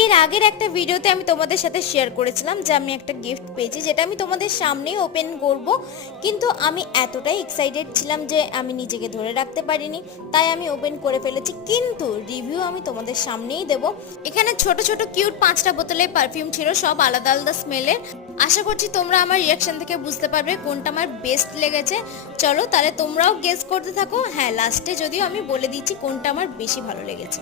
এর আগের একটা ভিডিওতে আমি তোমাদের সাথে শেয়ার করেছিলাম যে আমি একটা গিফট পেয়েছি, যেটা আমি তোমাদের সামনেই ওপেন করব, কিন্তু আমি এতটাই এক্সাইটেড ছিলাম যে আমি নিজেকে ধরে রাখতে পারিনি, তাই আমি ওপেন করে ফেলেছি। কিন্তু রিভিউ আমি তোমাদের সামনেই দেব। এখানে ছোট ছোট কিউট 5টা বোতলে পারফিউম ছিল, সব আলাদা আলাদা স্মেলের। আশা করছি তোমরা আমার রিয়াকশন থেকে বুঝতে পারবে কোনটা আমার বেস্ট লেগেছে। চলো তাহলে তোমরাও গেস করতে থাকো। হ্যাঁ, লাস্টে যদিও আমি বলে দিচ্ছি কোনটা আমার বেশি ভালো লেগেছে।